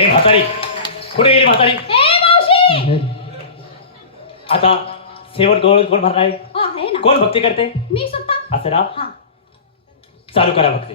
हे म्हातारी. कुठे गेली म्हातारी? आता शेवट गोळ कोण भरणार आहे? कोण भक्ती करते? मी स्वतः. असं चालू करा भक्ती.